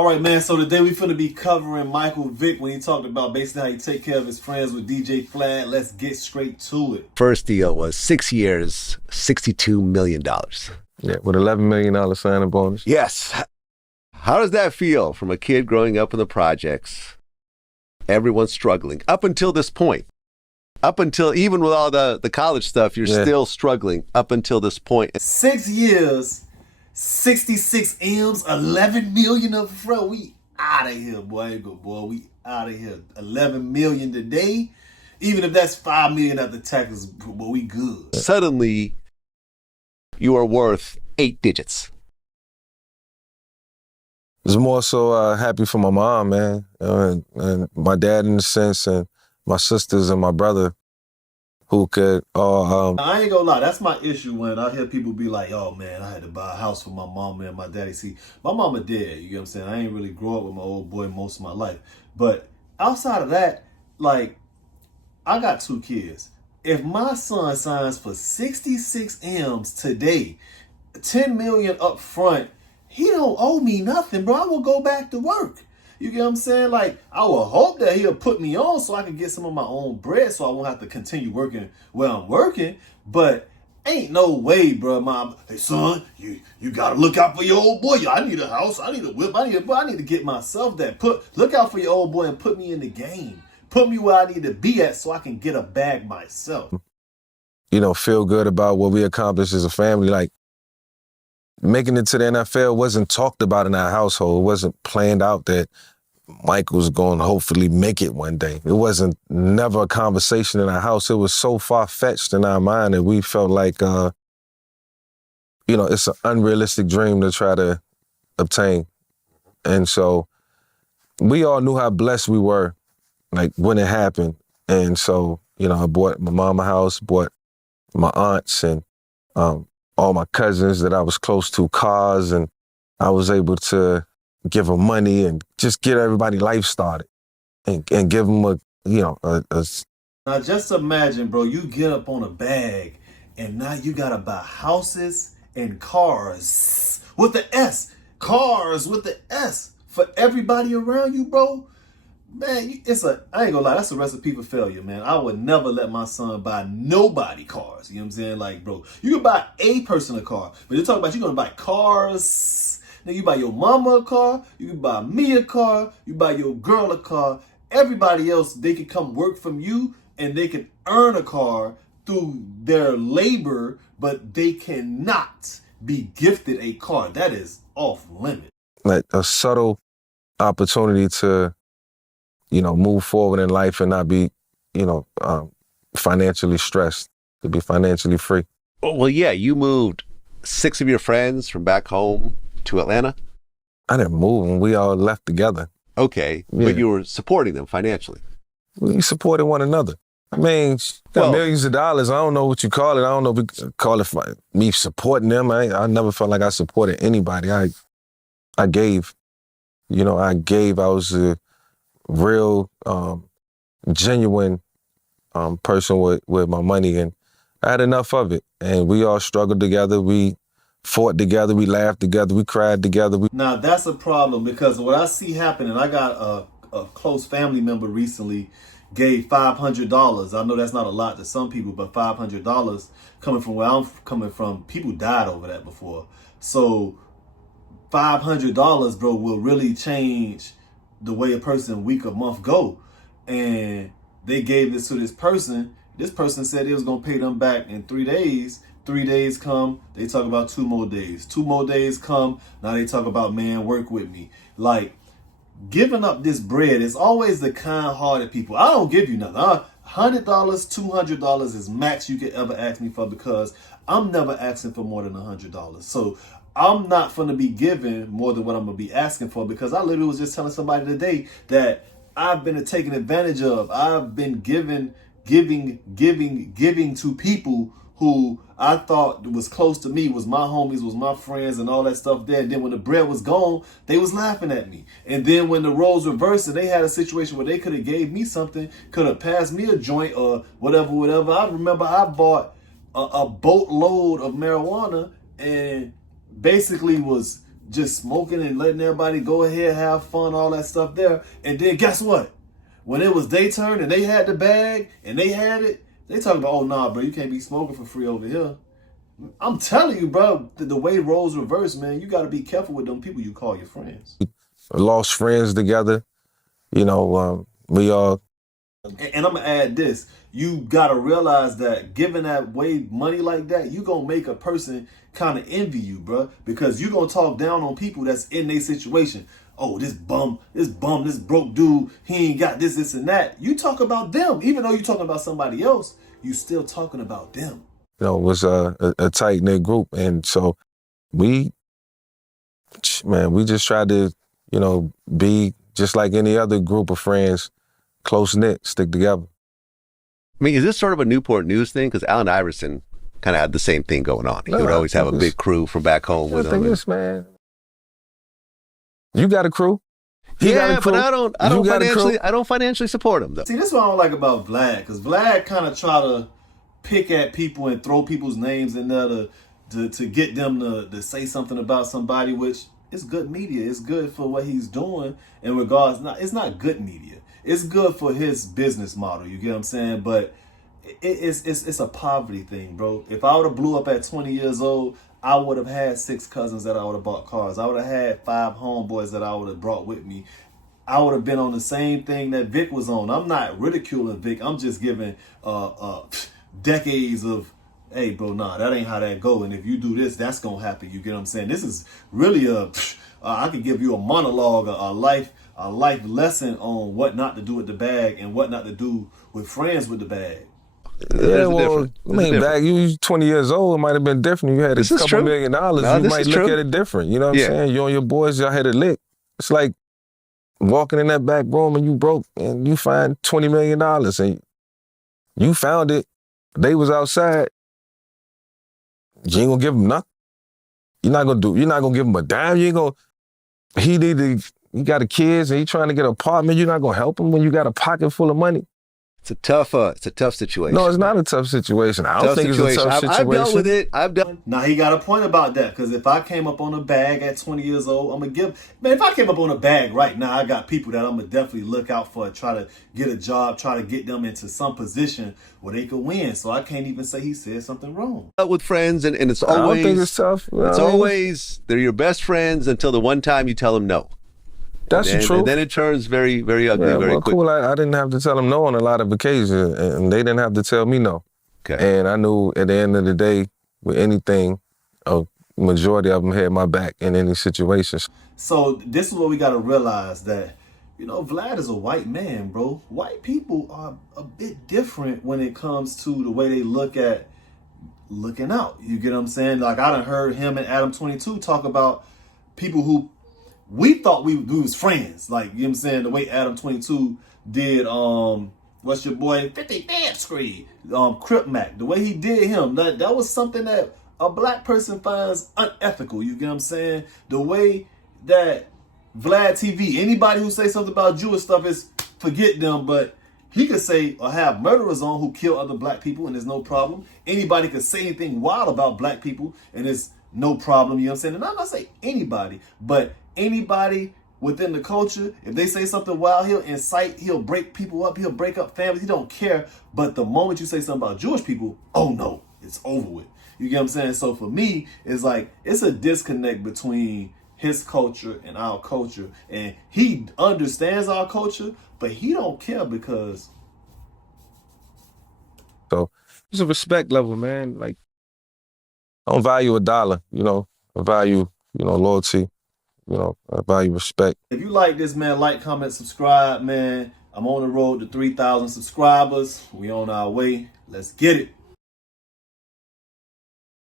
All right, man. So today we finna be covering Michael Vick when he talked about basically how he take care of his friends with DJ Vlad. Let's get straight to it. First deal was 6 years, $62 million. Yeah, with $11 million signing bonus. Yes. How does that feel from a kid growing up in the projects? Everyone's struggling up until this point. Up until, even with all the college stuff, you're still struggling up until this point. 6 years, 66 M's, 11 million up front. We out of here, boy. Boy, we out of here. 11 million today. Even if that's 5 million after taxes, boy, we good. Suddenly, you are worth 8 digits. It's more so happy for my mom, man, and my dad in a sense, and my sisters and my brother, who could all. I ain't gonna lie, that's my issue when I hear people be like, "Oh man, I had to buy a house for my mom and my daddy." See, my mama dead. You get what I'm saying? I ain't really grow up with my old boy most of my life, but outside of that, like, I got 2 kids. If my son signs for 66 M's today, 10 million up front, he don't owe me nothing, bro. I will go back to work. You get what I'm saying? Like, I will hope that he'll put me on so I can get some of my own bread so I won't have to continue working where I'm working. But ain't no way, bro. Mom, hey, son, you got to look out for your old boy. I need a house. I need a whip. I need to get myself that. Look out for your old boy and put me in the game. Put me where I need to be at so I can get a bag myself. You know, feel good about what we accomplished as a family. Like, making it to the NFL wasn't talked about in our household. It wasn't planned out that Mike was going to hopefully make it one day. It wasn't never a conversation in our house. It was so far-fetched in our mind that we felt like, it's an unrealistic dream to try to obtain. And so we all knew how blessed we were, like, when it happened. And so, I bought my mama a house, bought my aunts and all my cousins that I was close to cars, and I was able to give them money and just get everybody life started and give them a. Now just imagine, bro, you get up on a bag and now you gotta buy houses and cars with the S. Cars with the S for everybody around you, bro. Man, I ain't gonna lie, that's a recipe for failure, man. I would never let my son buy nobody cars. You know what I'm saying? Like, bro, you can buy a person a car, but you're talking about you're gonna buy cars. Then you buy your mama a car, you can buy me a car, you buy your girl a car. Everybody else, they can come work from you and they can earn a car through their labor, but they cannot be gifted a car. That is off limit. Like a subtle opportunity to move forward in life and not be, financially stressed, to be financially free. Well, yeah, you moved 6 of your friends from back home to Atlanta? I didn't move and we all left together. Okay, yeah. But you were supporting them financially. We supported one another. I mean, got millions of dollars. I don't know what you call it. I don't know if we call it me supporting them. I never felt like I supported anybody. I gave. I gave. I was a real, genuine person with my money, and I had enough of it. And we all struggled together. We fought together. We laughed together. We cried together. Now that's a problem, because what I see happening, I got a close family member recently gave $500. I know that's not a lot to some people, but $500 coming from where I'm coming from, people died over that before. So $500, bro, will really change the way a person week or month go. And they gave this to this person. This person said they was gonna pay them back in 3 days. 3 days come, they talk about 2 more days. 2 more days come, now they talk about, man, work with me. Like, giving up this bread is always the kind-hearted people. I don't give you nothing. $100, $200 is max you could ever ask me for, because I'm never asking for more than $100. So I'm not going to be giving more than what I'm going to be asking for, because I literally was just telling somebody today that I've been taken advantage of. I've been giving to people who I thought was close to me, was my homies, was my friends, and all that stuff there. And then when the bread was gone, they was laughing at me. And then when the roles reversed and they had a situation where they could have gave me something, could have passed me a joint or whatever. I remember I bought a boatload of marijuana and basically was just smoking and letting everybody go ahead, have fun, all that stuff there. And then guess what? When it was their turn and they had the bag and they had it, they talking about, oh, nah, bro, you can't be smoking for free over here. I'm telling you, bro, the way roles reverse, man, you got to be careful with them people you call your friends. Lost friends together. You know, we all... And I'm going to add this. You got to realize that giving that way money like that, you going to make a person kind of envy you, bro. Because you going to talk down on people that's in their situation. Oh, this bum, this broke dude, he ain't got this, this, and that. You talk about them. Even though you're talking about somebody else, you still talking about them. You know, it was a tight-knit group. And so we just tried to, you know, be just like any other group of friends, close-knit, stick together. I mean, is this sort of a Newport News thing? Because Allen Iverson kind of had the same thing going on. He would always have a big crew from back home with him. Man. You got a crew. But I don't financially support him though. See, this is what I don't like about Vlad, because Vlad kind of try to pick at people and throw people's names in there to get them to say something about somebody, which is good media. It's good for what he's doing in regards. It's not good media. It's good for his business model. You get what I'm saying? But it's a poverty thing, bro. If I would have blew up at 20 years old, I would have had 6 cousins that I would have bought cars. I would have had 5 homeboys that I would have brought with me. I would have been on the same thing that Vick was on. I'm not ridiculing Vick. I'm just giving decades of, hey, bro, nah, that ain't how that go. And if you do this, that's going to happen. You get what I'm saying? This is really I could give you a monologue, a life lesson on what not to do with the bag and what not to do with friends with the bag. Yeah, well, I mean, back you 20 years old, it might have been different. You had a couple $1 million. You might look at it different. You know what I'm saying? You and your boys, y'all had a lick. It's like walking in that back room and you broke and you find $20 million and you found it. They was outside. You ain't gonna give them nothing. You're not gonna give him a dime. He got a kids and he trying to get an apartment. You're not gonna help him when you got a pocket full of money. It's a tough situation. No, it's not a tough situation. I don't think it's a tough situation. I've dealt with it. Now, he got a point about that, because if I came up on a bag at 20 years old, I'm going to give... Man, if I came up on a bag right now, I got people that I'm going to definitely look out for, try to get a job, try to get them into some position where they could win. So I can't even say he said something wrong. With friends, and it's always... I don't think it's tough. It's always, they're your best friends until the one time you tell them no. That's true. And then it turns very, very ugly very quick. Cool. I didn't have to tell them no on a lot of occasions, and they didn't have to tell me no. Okay. And I knew at the end of the day, with anything, a majority of them had my back in any situation. So this is what we got to realize, that, you know, Vlad is a white man, bro. White people are a bit different when it comes to the way they look at looking out. You get what I'm saying? Like, I done heard him and Adam 22 talk about people who we thought we was friends. Like, you know what I'm saying? The way Adam 22 did, what's your boy? 55th Street, Crip Mac. The way he did him, that was something that a black person finds unethical. You get what I'm saying? The way that Vlad TV, anybody who say something about Jewish stuff is forget them, but he could say or have murderers on who kill other black people and there's no problem. Anybody could say anything wild about black people and it's no problem. You know what I'm saying? And I'm not saying anybody, but anybody within the culture, if they say something wild, he'll incite, he'll break people up, he'll break up families, he don't care. But the moment you say something about Jewish people, oh no, it's over with. You get what I'm saying? So for me, it's like, it's a disconnect between his culture and our culture. And he understands our culture, but he don't care because... So it's a respect level, man. Like, I don't value a dollar, you know. I value, you know, loyalty. You know, I value respect. If you like this, man, like, comment, subscribe, man. I'm on the road to 3,000 subscribers. We on our way. Let's get it.